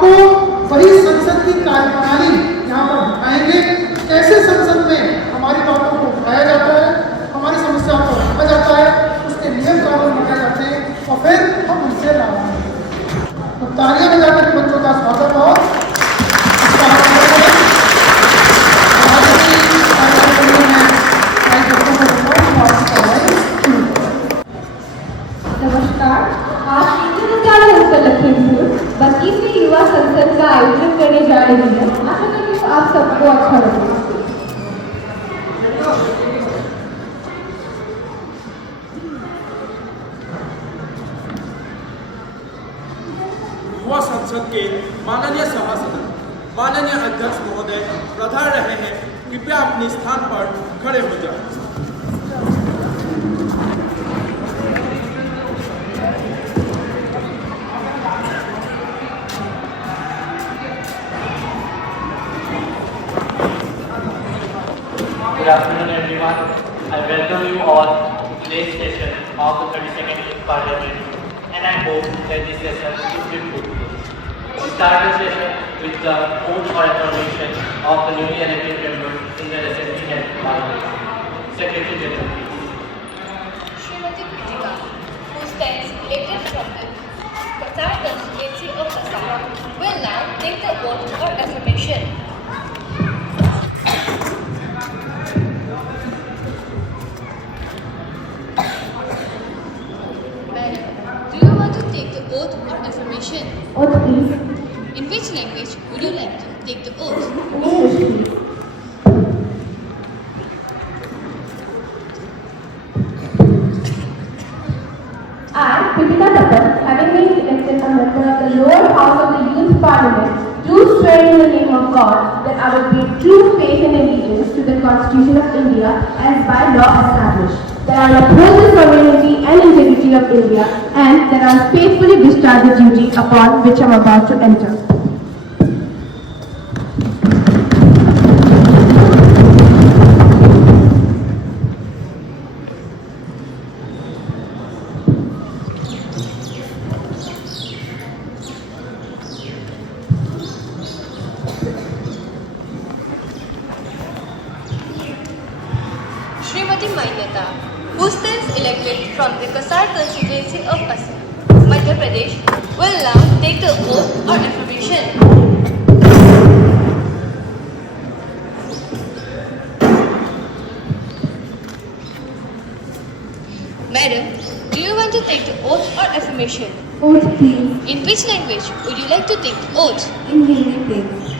आपको वही संसद की कार्यप्रणाली यहाँ पर दिखाएंगे, कैसे संसद में हमारी बातों को उठाया जाता है, हमारी समस्याओं को रखा जाता है, उसके नियम कानून बनाए जाते हैं और फिर हम उनसे लाभान्वित। तो तालियां बजाकर बच्चों का स्वागत हो। नमस्कार, आज उत्तर लखीमपुर 22वीं युवा संसद का आयोजन करने जा रही है। आशा करती हूँ आप सबको अच्छा लगेगा। युवा संसद के माननीय सभासद, माननीय अध्यक्ष महोदय पधार रहे हैं, कृपया अपने स्थान पर खड़े हो जाएं। Good afternoon, everyone. I welcome you all to today's session of the 32nd Youth Parliament, and I hope that this session is fruitful. We start the session with the oath or affirmation of the newly elected members in the Assembly Head Parliament. Secretary General, please. Srimati Kritika, who stands elected from the Kasar constituency of Kasar, will now take the oath or affirmation. Madam, do you want to take the oath or affirmation? Oath, please. In which language would you like to take the oath? English, please. I, Kritika Tapan, having been elected a member of the lower house of the Youth Parliament, do swear in the name of God that I will bear true faith and allegiance to the Constitution of India as by law established, that I will uphold the sovereignty and integrity of India, and that I will faithfully discharge the duty upon which I am about to enter. Srimati Mainyata, who stands elected from the Kasar constituency of Assam, Madhya Pradesh, will now take the oath or affirmation. Madam, do you want to take the oath or affirmation? Oath, please. In which language would you like to take the oath? In Hindi, please.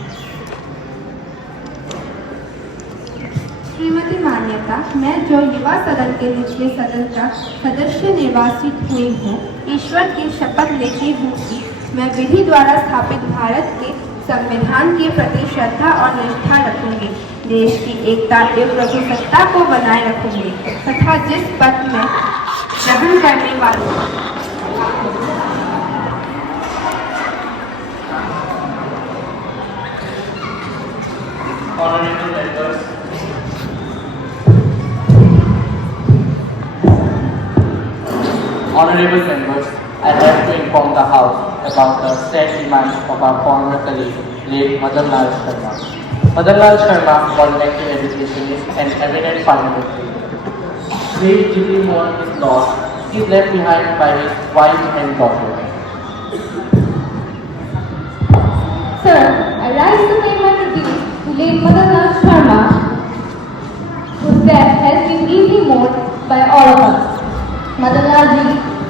Shrimati मान्यता, मैं जो युवा सदन के निचले सदन का सदस्य निर्वाचित हुई हूँ, ईश्वर की शपथ लेती हूँ कि मैं विधि द्वारा स्थापित भारत के संविधान के प्रति श्रद्धा और निष्ठा रखूंगी, देश की एकता एवं प्रभुसत्ता को बनाए रखूंगी तथा जिस पद में ग्रहण करने वालों Honorable members, Honorable members, I have to inform the House about the sad demise of our former colleague, late Madan Lal Sharma. Madan Lal Sharma was an active educationist and eminent parliamentarian. We deeply mourn his loss. He is left behind by his wife and daughter. Sir, I rise to pay my tribute to late Madan Lal Sharma, whose death has been deeply mourned by all of us. Madan Lal ji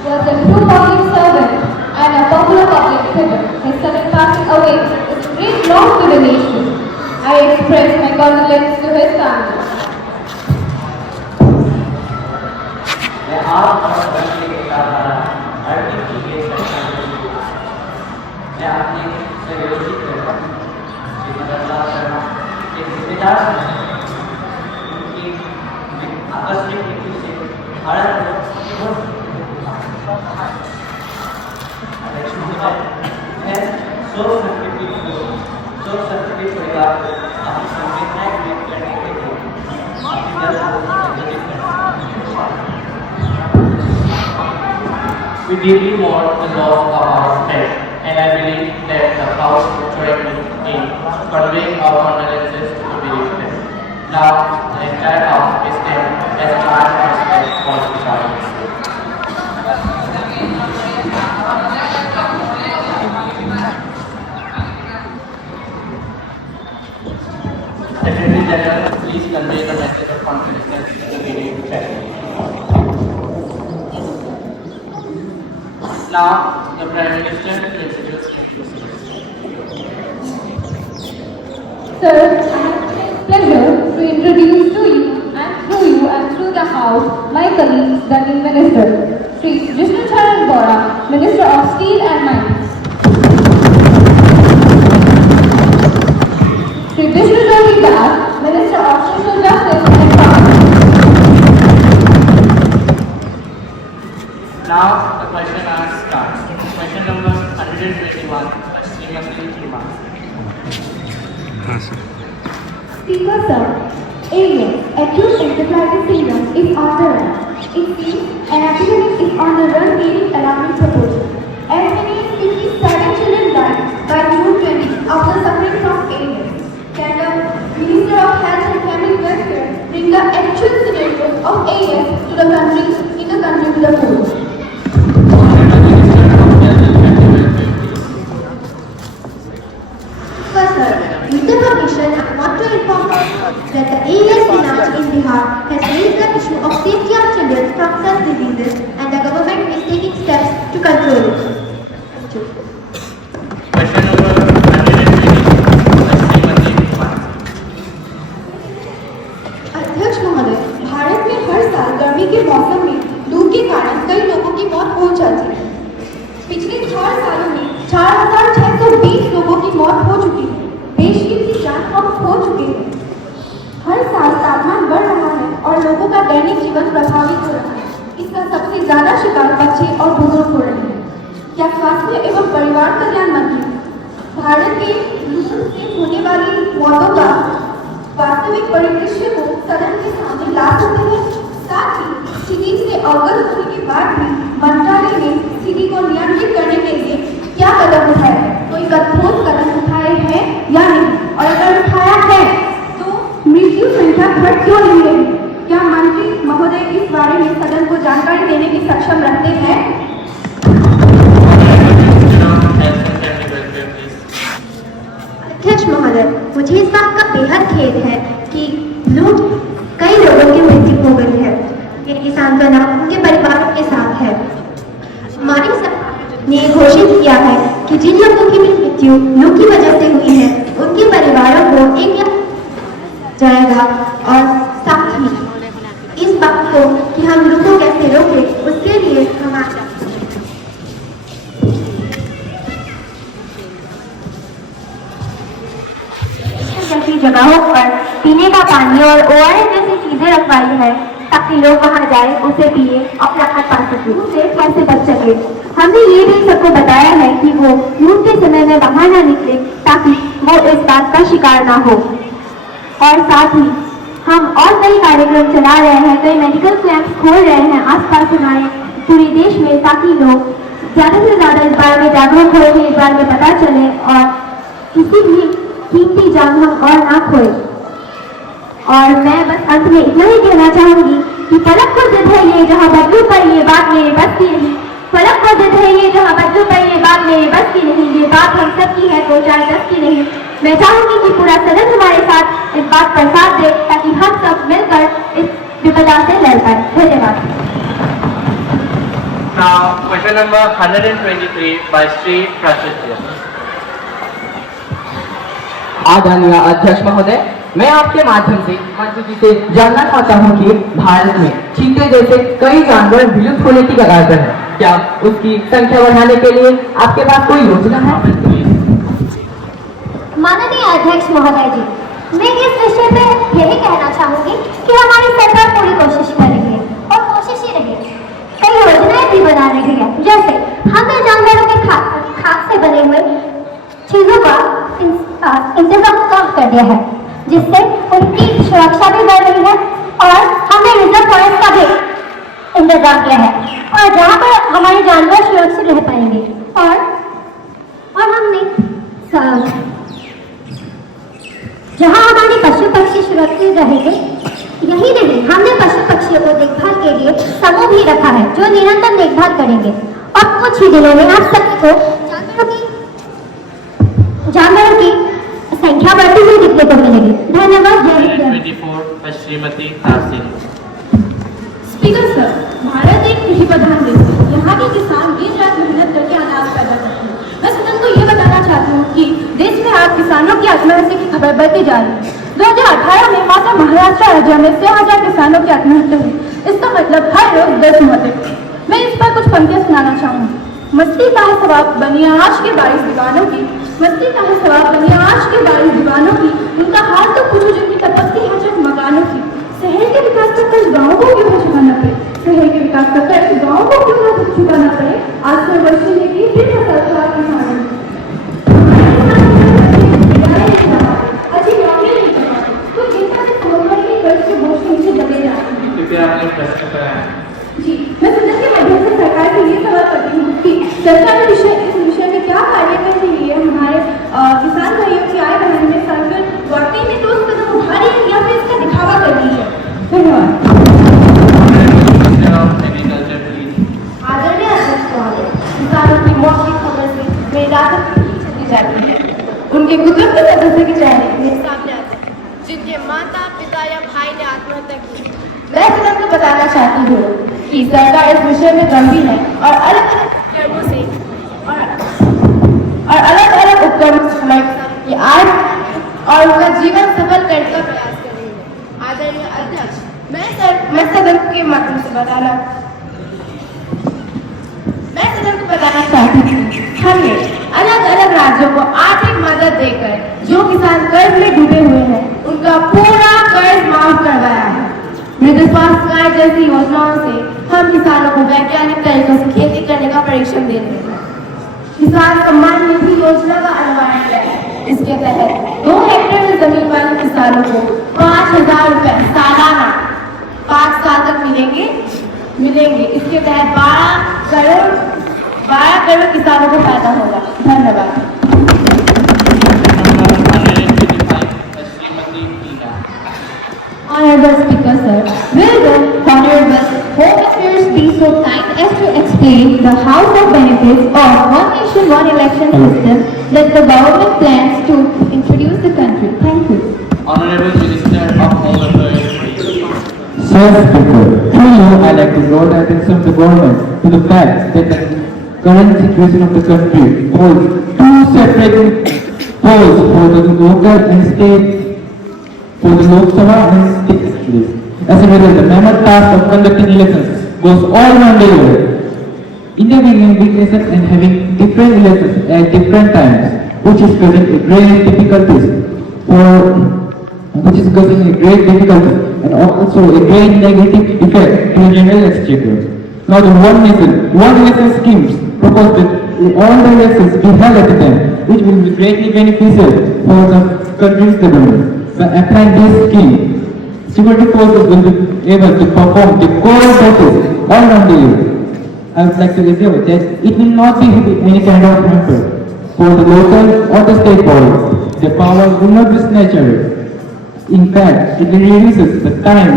was a true public servant and a popular public figure. His sudden passing away is a great loss to the nation. I express my condolences to his family. मैं आप और बच्चे के द्वारा अर्पित की गई मैं आपने संयोजित करता हूँ कि मदन लाल शर्मा एक जिम्मेदार उनकी आकस्मिक मृत्यु से भारत मैं शोक संस्कृति परिवार को अपनी संवेदनाएं व्यक्त करने के लिए अपने दल को संबोधित करता हूँ। We deeply mourn the loss of our friend, and I believe that the House would join me in conveying our condolences to the bereaved. Now, the entire House is stand as a mark of respect for the Prime Minister. Secretary General, please convey the message of condolences to the bereaved family. Now, the Prime Minister will introduce him. Sir, I have the pleasure to introduce to you and through you and through the House my colleague, the new Minister, Sri Vishnu Charan Bora, Minister of Steel and Mines. Sri Vishnu Jyoti Das, Minister of Social Justice and Empowerment. Now, the question and answer starts. Question number 121 by Srimati Hima. Speaker sir, AS, acute encephalitis syndrome is on the run. It seems an epidemic is on the run gaining alarming proportions. As many as 57 children died by June 20 after suffering from AS. Can the Minister of Health and Family Welfare bring the actual scenarios of AS to the country, in the country to the fore? With the permission, I want to inform you that the AS branch in Bihar has raised the issue of safety of children from such diseases and the government is taking steps to control it. Thank you. Question number 120 by Srimati Hima. अध्यक्ष महोदय, भारत में हर साल गर्मी के मौसम में लू के कारण कई लोगों की मौत हो जाती है। पिछले 4 सालों में 4,620 लोगों की मौत हो चुकी है। बेशकीमती जान हम खो चुके हैं। हर साल तापमान बढ़ रहा है और लोगों का दैनिक जीवन प्रभावित हो रहा है। इसका सबसे ज्यादा शिकार बच्चे और बुजुर्ग हो रहे हैं। क्या स्वास्थ्य एवं परिवार कल्याण मंत्री भारत के लू से होने वाली मौतों का वास्तविक परिदृश्य को सदन के सामने ला सकते हैं? साथ ही स्थिति से अवगत होने के बाद भी मंत्रालय ने स्थिति को नियंत्रित करने के लिए क्या कदम उठाए हैं? कोई ठोस कदम उठाए हैं या नहीं? और अगर उठाया है तो मृत्यु संख्या घट क्यों नहीं रही? क्या मंत्री महोदय इस बारे में सदन को जानकारी देने की सक्षम रखते हैं? अध्यक्ष महोदय, मुझे इस बात का बेहद खेद है कि कई लोगों की मृत्यु हो गई है। मेरी सांत्वना उनके परिवारों के साथ है। हमारी सरकार ने घोषित किया है कि जिन लोगों की मृत्यु लू की वजह से हुई है उनके परिवारों को 1 लाख जाएगा और साथ ही इस बात को कि हम लू को कैसे रोकें उसके लिए हमारे जैसी जगहों पर पीने का पानी और ORS जैसी चीजें रखवाई है ताकि लोग वहां जाए उसे पिए और राहत पा सके, उसे कैसे बच सके। हमने ये भी सबको बताया है कि वो लू के समय में बाहर न निकले ताकि वो इस बात का शिकार ना हो। और साथ ही हम और कई कार्यक्रम चला रहे हैं, कई मेडिकल कैंप खोल रहे हैं आसपास हमारे पूरे देश में ताकि लोग ज्यादा से ज्यादा इस बारे में जागरूक हो, इस बारे में पता चले और किसी भी कीमती जान हम और ना खोए। और मैं बस अंत में इतना ही कहना चाहूंगी कि पलक को जिद है ये जहाँ बदलू पर ये बात मेरे बस की नहीं। पलक को जिद है ये जहाँ बदलू पर ये बात मेरे बस की नहीं। ये बात हम सब की है, 2-4-10 की नहीं। मैं चाहूंगी कि पूरा सदन हमारे साथ इस बात पर साथ दे ताकि हम सब मिलकर इस विपदा से लड़ पाए। धन्यवाद। Now, question number 123 by Sri Prashitya. आदरणीय अध्यक्ष महोदय, मैं आपके माध्यम से मंत्री जी से जानना चाहता हूँ कि भारत में चीते जैसे कई जानवर विलुप्त होने की कगार पर है। क्या उसकी संख्या बढ़ाने के लिए आपके पास कोई योजना है? माननीय अध्यक्ष महोदय जी, मैं इस विषय पे यही कहना चाहूंगी कि हमारी सरकार पूरी कोशिश कर रही है और कोशिश ही रहेगी। कई योजनाएं भी बना रही है, जैसे हमने जानवरों के खाद से बने हुए चीजों का इंतजाम कम कर दिया है, जिससे उनकी सुरक्षा भी बढ़ रही है और हमने रिजर्व फॉरेस्ट का भी इंतजाम किया है और जहाँ पर हमारे जानवर सुरक्षित रह पाएंगे। और सुरक्षित रहेंगे। यही नहीं, हमने पशु पक्षियों को देखभाल के लिए समूह भी रखा है जो निरंतर देखभाल करेंगे। और कुछ ही दिनों में आप सभी को जानवरों की संख्या बढ़ती हुई दिखने को मिलेगी। धन्यवाद। जय हिंद। 24 by Shrimati Tarsin. Speaker sir, Bharat एक कृषि प्रधान देश है। यहाँ के किसान दिन रात मेहनत करके अनाज पैदा करते हैं। मैं सदन को ये बताना चाहती हूँ कि देश में आज किसानों की आत्महत्या की खबर बढ़ती जा रही है। 2018 में मात्र महाराष्ट्र राज्य में 6,000 किसानों की आत्महत्या हुई। इसका मतलब हर रोज 10 मौतें। मैं इस पर कुछ पंक्तियां सुनाना चाहूँगी। मस्ती का है सवाब बनिया आज के 22 दीवानों की, मस्ती का है सवाब बनिया आज के 22 दीवानों की, उनका हाल तो पूछो जिनकी तपस्या है जब मकानों की। शहर के विकास का कर्ज गाँव को क्यों न चुकाना पड़े, शहर के विकास का कर्ज गाँव को क्यों न चुकाना पड़े। आज से वर्ष की फिर सरकार किसानों कृपया अपने प्रश्न पर आएं। जी, मैं सदन के माध्यम से सरकार से ये सवाल करती हूँ कि सरकार इस विषय में क्या कार्य कर रही है। हमारे किसान भाइयों की आय बढ़ाने में सरकार वाकई में ठोस कदम उठा रही है या फिर इसका दिखावा कर रही है। धन्यवाद। Agriculture please. आदरणीय अध्यक्ष महोदय, किसानों की मौत की खबर से मेरी राहत चली जाती है। उनके कुटुंब के सदस्य के चेहरे मेरे सामने आते हैं जिनके माता पिता या भाई ने आत्महत्या की। मैं सदन को बताना चाहती हूँ कि सरकार इस विषय में गंभीर है और अलग अलग उपकरणों से की आय और उनका जीवन सफल करने का प्रयास कर रही है। आदरणीय अध्यक्ष, मैं सदन के माध्यम से बताना चाहती हूँ हमने अलग अलग राज्यों को आर्थिक मदद देकर जो किसान कर्ज में डूबे हुए हैं उनका पूरा कर्ज माफ करवाया है। मृदा स्वास्थ्य कार्ड जैसी योजनाओं से हम किसानों को वैज्ञानिक तरीकों से खेती करने का प्रशिक्षण दे रहे हैं। किसान सम्मान निधि योजना का अनुवाद किया है। इसके तहत 2 हेक्टेयर जमीन वाले किसानों को 5,000 रुपए सालाना 5 साल तक मिलेंगे। इसके तहत 12 करोड़ किसानों को फायदा होगा। धन्यवाद। Honorable Speaker, sir, will the Honorable Home Affairs be so kind as to explain the House of Benefits of One Nation One Election system that the government plans to introduce the country? Thank you. Honorable Minister of Home Affairs, please. Sir Speaker, through you I like to draw the attention of the government to the fact that the current situation of the country holds 2 separate polls for the local and state, for the Lok Sabha and state assemblies. As a result, the mammoth task of conducting elections goes all one day away. India being big nation and having different elections at different times, which is causing a great difficulties and also a great negative effect to the general exchequer. Now the one nation schemes propose that all the elections be held at a time, which will be greatly beneficial for the country's development. By applying this scheme, security forces will be able to perform the core duties all around the year. I would like to assure that it will not be any kind of hamper for the local or the state powers. The power will not be snatched. In fact, it will reduce the time,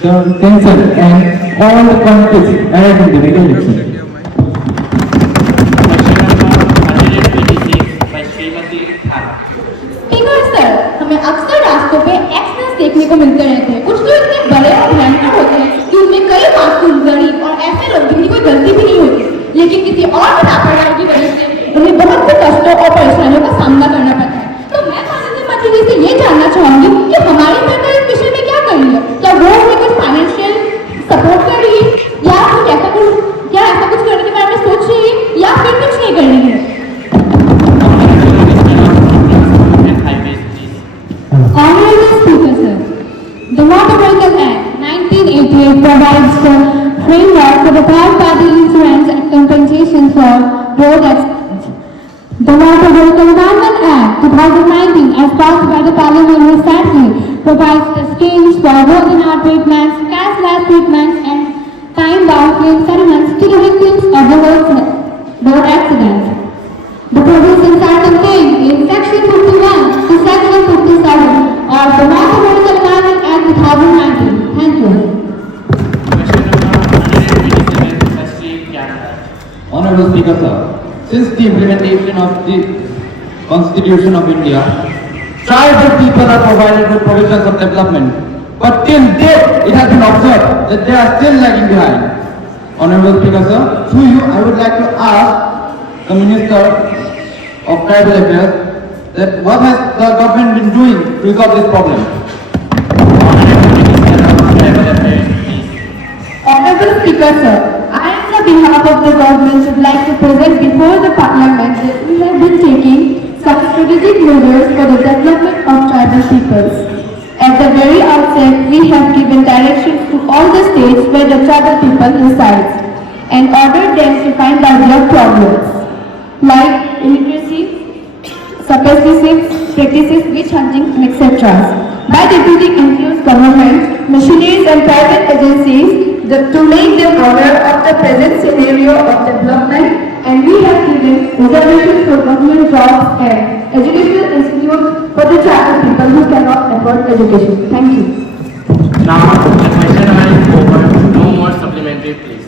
the tension and all the conflicts arising in the election. हमें अक्सर रास्तों पे accidents देखने को मिलते रहते हैं। कुछ तो इतने बड़े और भयंकर होते हैं कि उनमें कई मासूम गरीब और ऐसे लोग जिनकी कोई गलती भी नहीं होती, लेकिन किसी और की लापरवाही की वजह से उन्हें बहुत से कष्टों और परेशानियों का सामना करना पड़ता है। तो मैं माननीय मंत्री जी से ये जानना चाहूंगी कि हमारी सरकार इस विषय में क्या कर रही है। क्या वो हमें कुछ फाइनेंशियल सपोर्ट कर रही है या फिर ऐसा कुछ करने के बारे में सोच रही है या फिर कुछ नहीं कर रही है। Honorable Speaker, sir, the Motor Vehicle Act 1988 provides the framework for the third-party insurance and compensation for road accidents. The Motor Vehicle Amendment Act 2019, as passed by the Parliament recently, provides the schemes for road-in-hour treatments, cashless treatments, and time-bound claim settlements to the victims of the road accidents. The provisions are contained in Section 51 to Section 57 of the Motor Vehicle you. Question number 127, Sri Canada. Honorable Speaker, sir, since the implementation of the Constitution of India, tribal people are provided with provisions of development, but till date it has been observed that they are still lagging behind. Honorable Speaker, sir, through you I would like to ask the Minister of Tribal Affairs that what has the government been doing to resolve this problem? Honorable Minister of Tribal Affairs, please. Honorable Speaker, sir, I on behalf of the government would like to present before the Parliament that we have been taking some strategic measures for the development of tribal peoples. At the very outset, we have given directions to all the states where the tribal people reside and ordered them to find out their problems, like illiteracy, subsistence practices, witch hunting, etc. By deputing infused government, machineries and private agencies to make them aware of the present scenario of development, and we have given reservations for government jobs and educational institutes for the tribal people who cannot afford education. Thank you. Now the question hour is over. No more supplementary, please.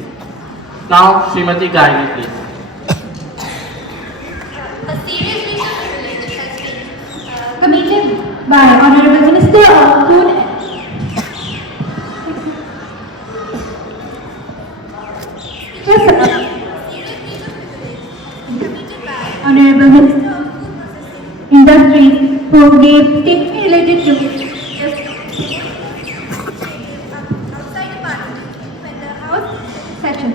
Now, Srimati Gargi, please. A serious reason privilege has been Committed by Honorable Minister of Food. Honorable Minister of Industries who gave statement related to outside party when the House session.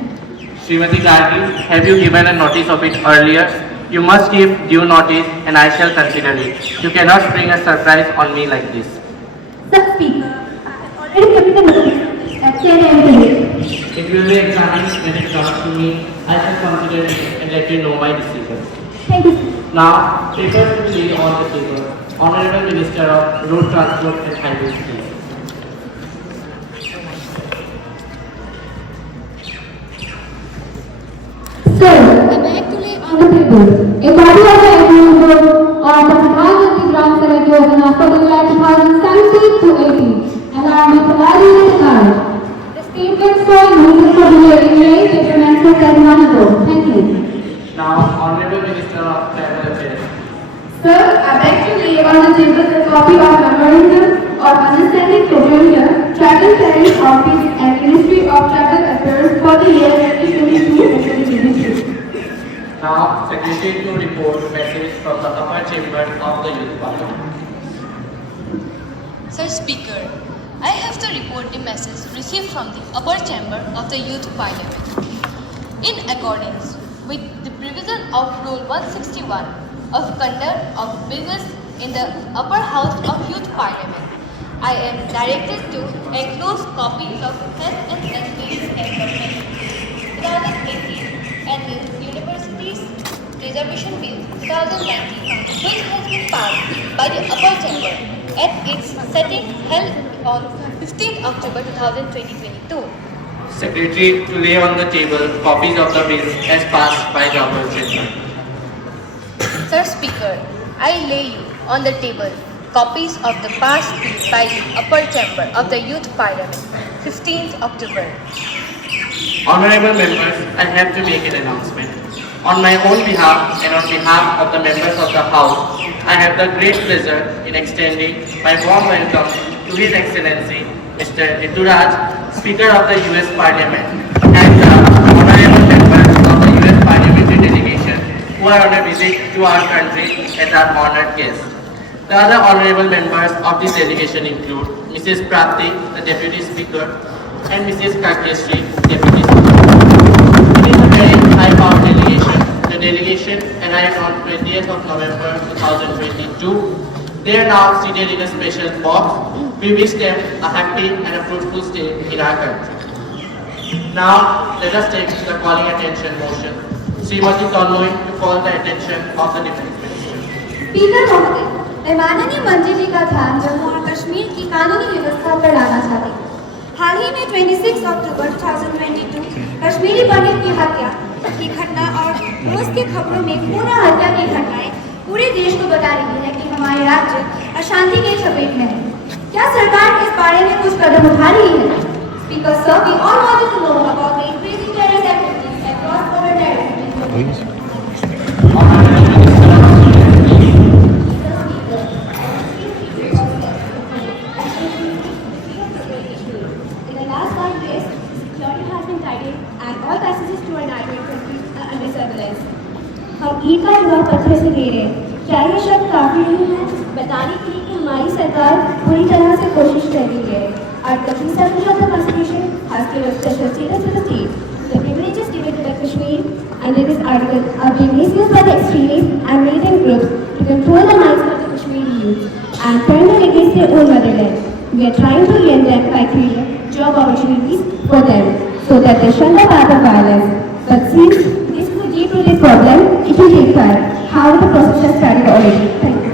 Srimati Gargi, have you given a notice of it earlier? You must give due notice and I shall consider it. You cannot spring a surprise on me like this. Sir Speaker, I have already given the notice at 10 a.m. today. It will be examined when it comes to me. I shall consider it and let you know my decision. Thank you. Now, papers will be on the table. Honorable Minister of Road Transport and Highways, please. Sir, I beg to lay on the table, a copy of the annual report on the Pradhan Gram Sadak Yojana for the year 2017 to 18, along with the value of the card. The statement showing reasons for delay in laying the premises as Manipur. Thank you. Now, Honorable Minister of Tribal Affairs. Sir, I beg to lay on the table a copy of Memorandum of Understanding Procedure, Tribal Tariff Office and Ministry of Tribal Affairs for the year 2022 and 2023. Now, Secretary to report message from the upper chamber of the Youth Parliament. Sir Speaker, I have to report the message received from the upper chamber of the Youth Parliament. In accordance with the provision of Rule 161 of Conduct of Business in the Upper House of Youth Parliament, I am directed to enclose copies of Health and Sanitation Environment 2018 and the Universities Reservation Bill 2019, which has been passed by the upper chamber at its sitting held on 15th October 2022. Secretary to lay on the table copies of the bills as passed by the upper chamber. Sir Speaker, I lay you on the table copies of the passed bill by the upper chamber of the Youth Parliament, 15th October. Honorable members, I have to make an announcement. On my own behalf and on behalf of the members of the House, I have the great pleasure in extending my warm welcome to His Excellency Mr. Rituraj, Speaker of the US Parliament, and the honorable members of the US Parliamentary delegation who are on a visit to our country as our honored guests. The other honorable members of this delegation include Mrs. Prapti, the Deputy Speaker, and Mrs. Kakeshri, Deputy Speaker. It is a very high-powered delegation. The delegation arrived on 20th of November 2022. They are now seated in a special box. We wish them a happy and a fruitful stay in our country. Now, let us take the calling attention motion. Srimati Tannoy to call the attention of the Defence Minister. Speaker महोदय, मैं माननीय मंत्री जी का ध्यान जम्मू और कश्मीर की कानूनी व्यवस्था पर लाना चाहती हूँ। हाल ही में 26 अक्टूबर 2022 कश्मीरी पंडित की हत्या की घटना और रोज की खबरों में पूरा हत्या की घटनाएं पूरे देश को बता रही है कि हमारे राज्य अशांति के चपेट में है। क्या सरकार इस बारे में कुछ कदम उठा रही है? Speaker sir, we all wanted to know about the increasing terrorist activities and cross-border terrorism. In the last 5 days, security has been tightened and all passages to our neighboring countries are under surveillance. हम ईद का जवाब पत्थर से दे रहे हैं। क्या ये शब्द काफी नहीं है बताने के लिए कि हमारी सरकार पूरी तरह से कोशिश कर रही है। Article 7 of the Constitution has given special status to the state. The privileges given to the Kashmir under this article are being misused by the extremists and militant groups to control the minds of the Kashmiri youth and turn them against their own motherland. We are trying to end them by creating job opportunities for them so that they shun the path of violence. But since this is a deep-rooted problem, it will take time. However, the process has started already. Thank you.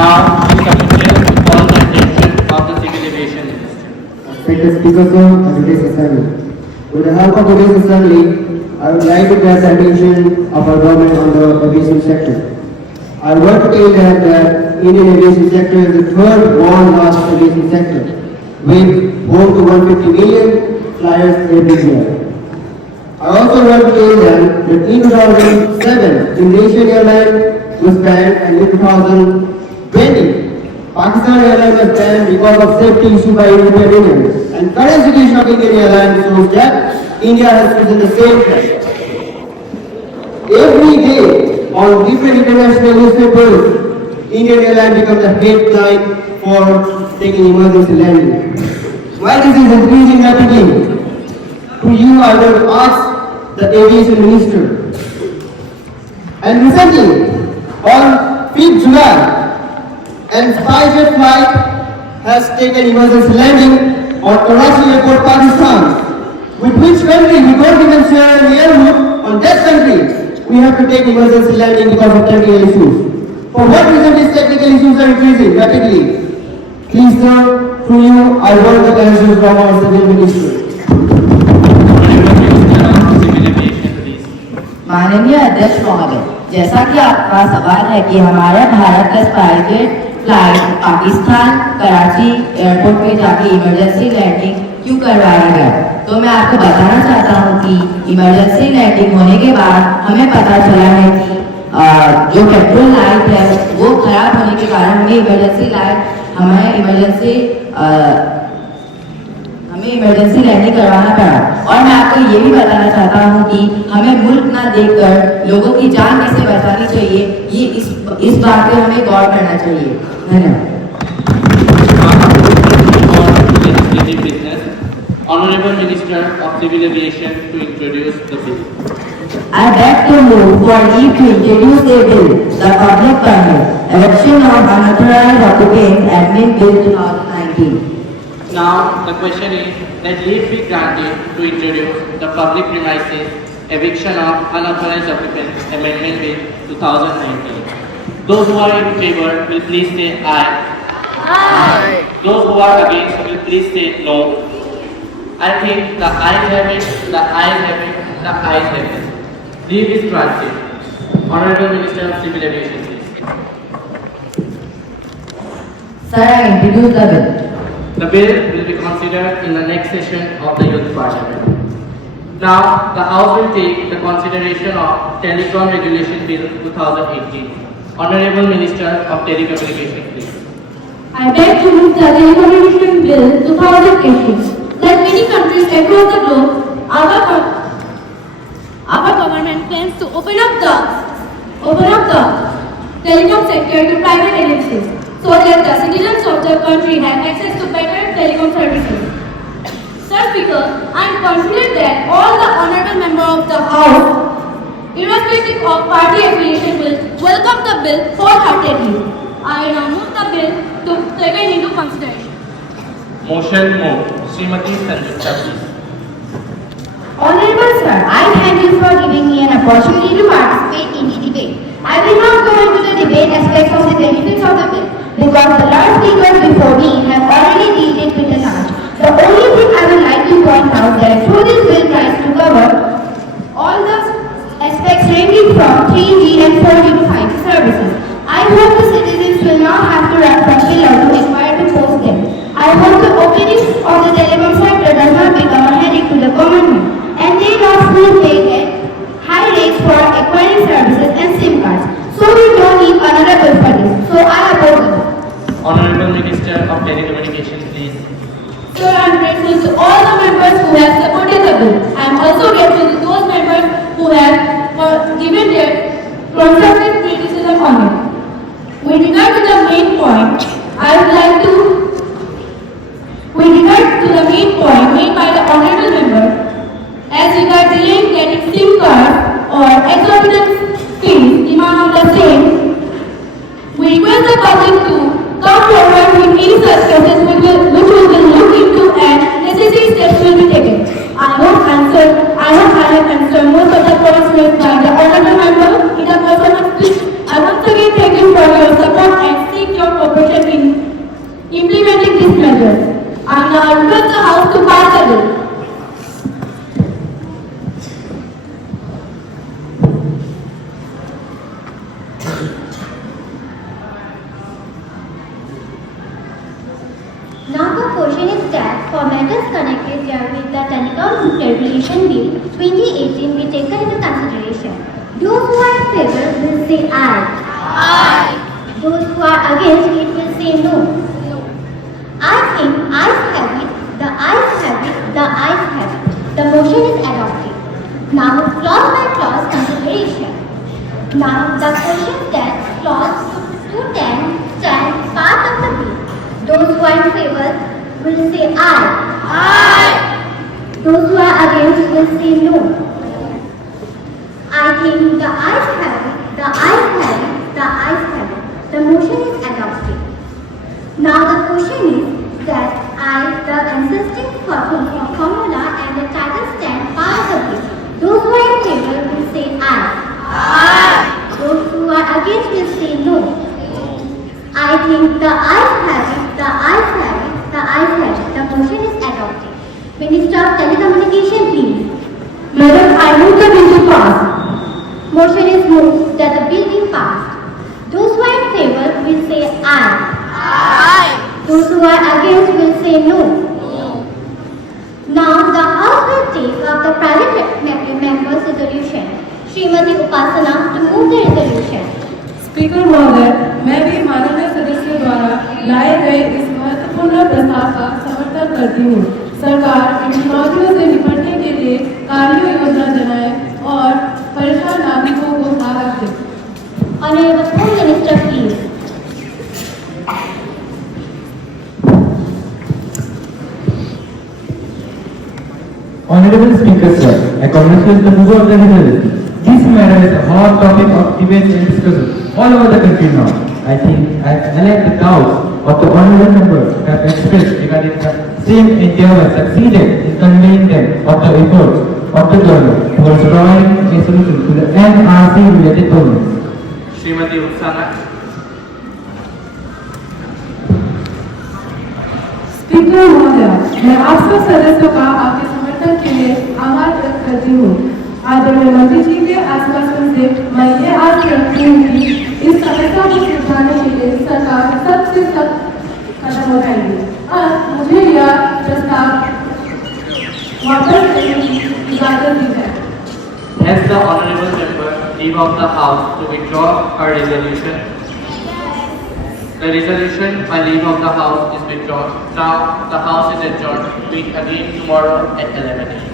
Now, we committed to call the attention of the civil aviation industry. Respected Speaker Sir and today's assembly. With the help of today's assembly, I would like to draw the attention of our government on the aviation sector. I want to tell them that Indian aviation sector is the third world largest aviation sector, with home to 150 million flyers every year. I also want to tell them that in 2007, Indonesian Airlines was banned, and in 2020, Pakistan Airlines was banned because of safety issue by European Union. And current situation of Indian Airlines shows that India has chosen the same pressure. Every day on different international newspapers, Indian Airlines becomes the headline for taking emergency landing. Why this is increasing rapidly? To you, I want to ask the aviation minister. And recently, on 5th July, an SpiceJet flight has taken emergency landing on Karachi Airport, Pakistan. With which country we don't even share an air route on that country. We have to take emergency landing because of technical issues. For what reason these technical issues are increasing rapidly? Please sir, through you, I want the answers from our civil minister. माननीय अध्यक्ष महोदय, जैसा कि आपका सवाल है कि हमारे भारत का SpiceJet flight Pakistan Karachi airport पे जाके इमरजेंसी लैंडिंग क्यों करवाया गया, तो मैं आपको बताना चाहता हूं कि इमरजेंसी लैंडिंग होने के बाद हमें पता चला है कि जो पेट्रोल लाइट है वो खराब होने के कारण हमें इमरजेंसी लैंडिंग करवाना पड़ा। और मैं आपको ये भी बताना चाहता हूँ कि हमें मुल्क ना देखकर लोगों की जान कैसे बचानी चाहिए, ये इस बात पे हमें गौर करना चाहिए। धन्यवाद। Honorable Minister of Civil Aviation to introduce the bill. I beg to move for leave to introduce a bill, the Public Permit, Erection of Unauthorized Occupants Admin Bill 2019. Now, the question is that leave be granted to introduce the public premises eviction of unauthorized occupants amendment bill 2019. Those who are in favor will please say aye. Aye. Those who are against will please say no. I think the ayes have it, the ayes have it, the ayes have it. Leave is granted. Honorable Minister of Civil Aviation, please. Sir, I introduce the bill. The bill will be considered in the next session of the Youth Parliament. Now, the House will take the consideration of Telecom Regulation Bill 2018. Honorable Minister of Telecommunications, please. I beg to move the Telecommunication Bill 2018. Like many countries across the globe, our government plans to open up the telecom sector to private agencies, so that the citizens of the country have access to better telecom services. Sir Speaker, I am confident that all the honorable members of the House, irrespective of party affiliation, will welcome the bill wholeheartedly. I now move the bill to taken into consideration. Motion moved. Srimati Sanjukta, please. Honorable Sir, I thank you for giving me an opportunity to participate in the debate. I will not go into the debate aspects of the benefits of the bill, because the last speakers before me have already dealt with the large. The only thing I would like to point out that through this bill tries to cover all the aspects ranging from 3G and 4G to 5G services. I hope the citizens will not have to run from pillar to acquire to post them. I hope the openings of the telecom sector does not become a headache to the common man, and they not still pay at high rates for acquiring services and SIM cards. So we don't need another bill for this. So I oppose the bill. Honorable Minister of Telecommunications, please. Sir, I am grateful to all the members who have supported the bill. I am also grateful to those members who have given their constructive criticism on it. With regard to the main point, I would like to made by the honorable member, as regards delaying getting SIM cards or exorbitant fees demand on the same, we request the public to come forward with any such cases which will be looked into and necessary steps will be taken. I hope I have answered most of the points made by the honorable member in the person of speech. I once again thank you for your support and seek your cooperation in implementing these measures. I now request the House to pass the bill. Now the question is that for matters connected with the Telecom Regulation Bill 2018 be taken into consideration. Those who are in favor will say aye. Aye. Those who are against it will say no. I think ayes have it, the ayes have it, the ayes have it. The motion is adopted. Now clause by clause consideration. Now the question that clause 210 stands part of the bill. Those who are in favor will say aye. Aye. Those who are against will say no. I think the ayes have it, the ayes have it, the ayes have it. The motion is adopted. Now the question is that the ancestral formula and the title stand part of the bill. Those who are in favor will say aye. Aye. Those who are against will say no. I think the ayes have it, the ayes have it, the ayes have it. The motion is adopted. Minister of Telecommunication, please. Madam, I move the bill to pass. Motion is moved that the bill be passed. Those who are in favor will say aye. Aye. Those who are against will say no. Now the House will take up the private member's resolution. Srimati Upasana to move the resolution. Speaker महोदय, मैं भी माननीय सदस्यों द्वारा लाए गए इस महत्वपूर्ण प्रस्ताव का समर्थन करती हूँ। सरकार इन चुनौतियों से निपटने के लिए कार्य योजना बनाए और परेशान नागरिकों को राहत दे। Honorable Home Minister, please. Honorable Speaker, sir, I congratulate the mover of the resolution. This matter is a hot topic of debate and discussion all over the country now. I think I like the doubts of the honorable members have expressed regarding the same endeavor succeeded in conveying them of the efforts of the government towards providing a solution to the NRC related problems. Srimati Upasana. Speaker महोदय, मैं आप सब सदस्यों का आपके समर्थन के लिए आभार व्यक्त करती हूँ। आदरणीय मंत्री जी के आश्वासन से मैं ये आशा रखती हूँ कि इस समस्या को सुलझाने के लिए सरकार सबसे सख्त कदम उठाएगी। और मुझे यह प्रस्ताव वापस लेने की इजाजत दी जाए। Has the honorable member leave of the House to withdraw her resolution? The resolution by leave of the House is withdrawn. Now the House is adjourned. Meet again tomorrow at 11 a.m.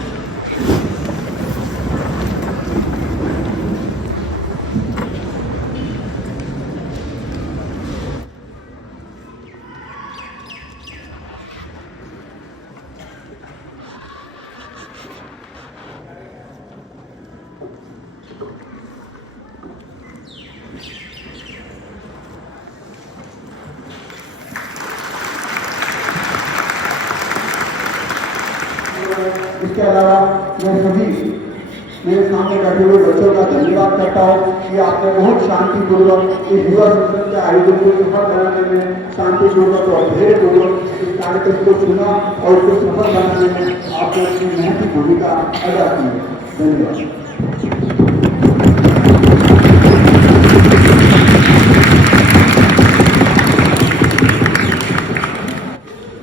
इसके अलावा मैं सभी मेरे सामने बैठे हुए बच्चों का धन्यवाद करता हूँ कि आपने बहुत शांतिपूर्वक इस युवा संसद के आयोजन को सफल बनाने में शांतिपूर्वक और धैर्यपूर्वक इस कार्यक्रम को चुना और उसको सफल बनाने में आपने अपनी महत्वपूर्ण भूमिका अदा की है। धन्यवाद।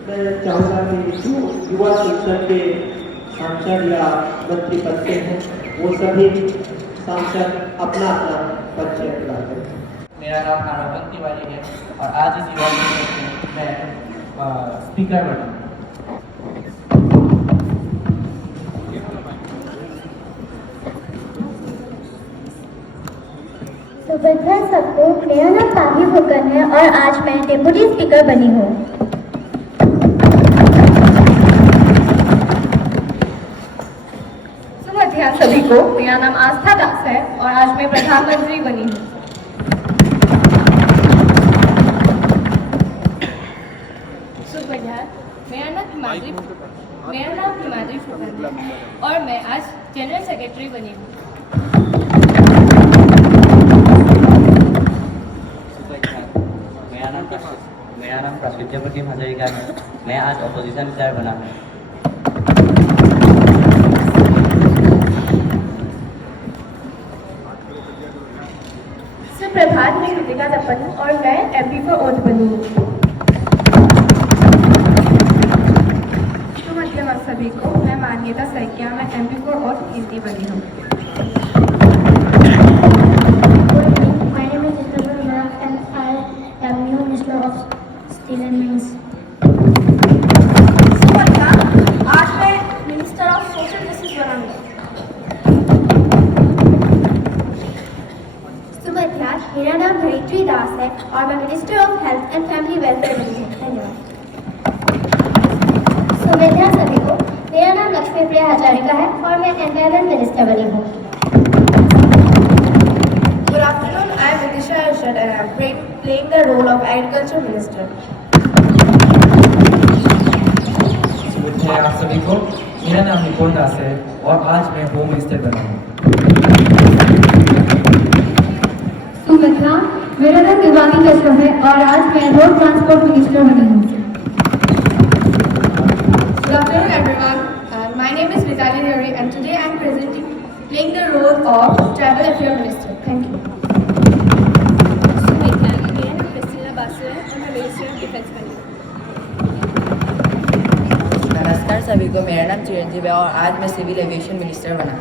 मैं राष्ट्रपति पद से हैं वो सभी सांसद अपना अपना परिचय बताते हैं। मेरा नाम आरावत तिवारी है और आज इस युवा संसद में मैं स्पीकर बना। सुप्रभात सबको, मेरा नाम काव्य फुकन है और आज मैं डेप्यूटी स्पीकर बनी हूँ। सुप्रभात सभी को, मेरा नाम आस्था दास है और आज मैं प्रधानमंत्री बनी हूँ। सुप्रभात, मेरा नाम हिमाद्री फुकन है और मैं आज जनरल सेक्रेटरी बनी हूँ। मेरा नाम प्रसिद्धिपति हजारिका है, मैं आज अपोजिशन लीडर बना हूँ। सुप्रभात, मैं कृतिका दप्पन हूँ और मैं एमपी फॉर ओथ बनी हूँ। सुमध्य सभी को, मैं मान्यता सैकिया में एमपी फॉर ओथ हिंदी बनी हूँ। आज मैं मिनिस्टर ऑफ सोशल जस्टिस बनाऊंगा। सुप्रभात, मेरा नाम धरित्री दास है और मैं minister of health and family welfare बनी हूँ। धन्यवाद। सुप्रभात सभी को, मेरा नाम लक्ष्मी प्रिया हजारिका है और मैं एनवायरमेंट मिनिस्टर बनी हूँ। Good afternoon, I am Vidisha Arshad and I am playing the role of Agriculture Minister. आप सभी को, मेरा नाम निपुण दास है और आज मैं होम मिनिस्टर बना हूँ। सुमित्रा, मेरा नाम दिवानी कश्यप है और आज मैं रोड ट्रांसपोर्ट मिनिस्टर बनी हूँ। Good afternoon everyone, my name is Vitali Nuri and today I am playing the role of Travel Affairs Minister. Thank you. Sumitra, मेरा नाम क्रिस्टीना बासु है और मैं मिनिस्टर ऑफ डिफेंस बनी हूँ। नमस्कार सभी को, मेरा नाम चिरंजीव है और आज मैं सिविल एविएशन मिनिस्टर बना।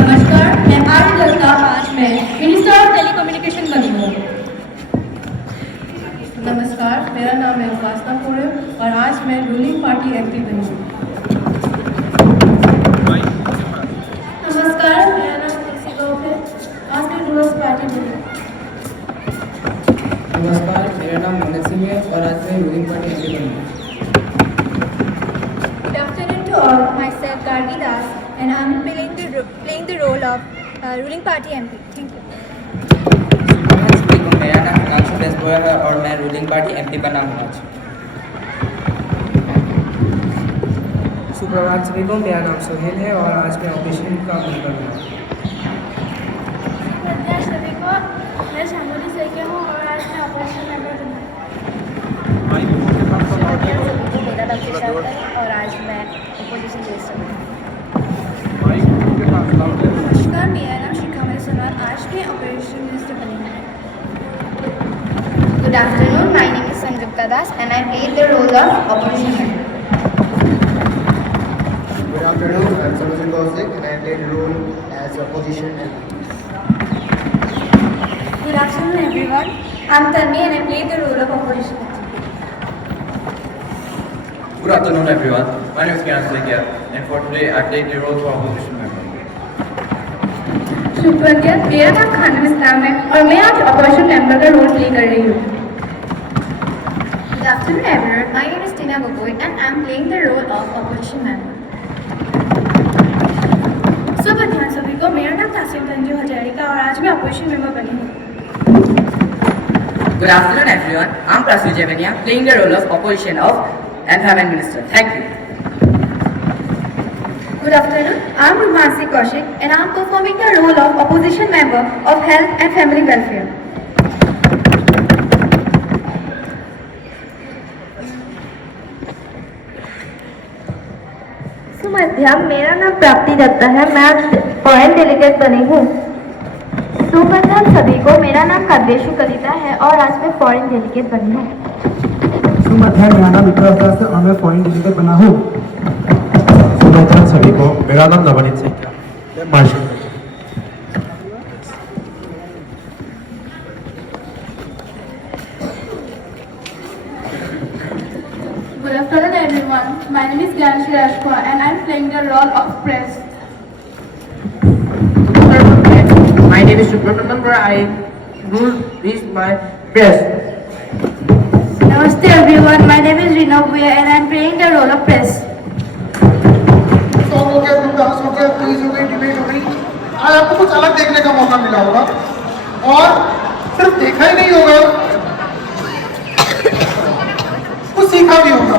नमस्कार, मैं आर्य दत्ता, आज मैं मिनिस्टर ऑफ टेलीकम्युनिकेशन बनी हूँ। नमस्कार, मेरा नाम है उपासना कोरे और आज मैं रूलिंग पार्टी एमपी बनी हूँ। नमस्कार, मेरा नाम तुलसी गौप है, आज मैं रूल्स पार्टी बनी हूँ। नमस्कार, मेरा नाम मनन सिंह है और आज मैं रूलिंग पार्टी एमपी बना हूँ। Good afternoon to all. Myself Gargi Das and I am playing the role of ruling party MP. Thank you. मेरा नाम हिमांशु देशबोया है और मैं रूलिंग पार्टी एमपी बना हूँ आज। सुप्रभात सभी को, मेरा नाम सोहेल है और आज मैं ऑपरेशन का मेंबर हूँ। नमस्कार सभी को, मैं शामुली सैकिया हूँ और आज मैं ऑपरेशन मेंबर बनी हूँ। मेरा नाम तुषार है और आज मैं अपोजिशन मिनिस्टर बनी हूँ। नमस्कार, मेरा नाम शिखा सोनवाल, आज मैं ऑपरेशन मिनिस्टर बनी हूँ। Good afternoon, my name is Sanjukta Das and I play the role of opposition member. Good afternoon, I am Sarojit Kaushik and I play the role as opposition member. Good afternoon everyone, I am Tanvi and I play the role of opposition member. Good afternoon everyone, my name is Kiran Saikia and for today I play the role of opposition member. शुक्रिया, मेरा नाम खानम इस्लाम है और मैं आज operation member का role play कर रही हूँ। Good afternoon everyone, my name is Tina Gogoi and I am playing the role of opposition member. सुप्रभात सभी को, मेरा नाम तासिम तंजू हजारिका और आज मैं ऑपरेशन मेंबर बनी हूँ। Good afternoon everyone, I am Prasu Jevania playing the role of opposition of Environment Minister. Thank you. Good afternoon, I am Rubhansi Kaushik and I am performing the role of opposition member of Health and Family Welfare. सुमध्या, मेरा नाम प्राप्ति दत्ता है, मैं foreign delegate बनी हूँ। सुप्रभात सभी को, मेरा नाम काव्यश्री कलिता है और आज मैं फॉरेन डेलीगेट बनी हूँ। सुमध्या, मेरा नाम विक्रम दास है और मैं फॉरेन डेलीगेट बना हूँ। सुमध्या सभी को। मेरा नाम नवनीत सिंह है, मैं मार्शल में हूं। Good afternoon everyone. My name is Gyanashri Rajpur and I am playing the role of Press. My name is Subramanian. I rule this by Press. Namaste everyone. My name is Rina Bhuya and I am playing the role of Press. Song हो गया, dance हो गया, quiz हो गई, debate हो गई। आज आपको कुछ अलग देखने का मौका मिला होगा और सिर्फ देखा ही नहीं होगा, कुछ सीखा भी होगा।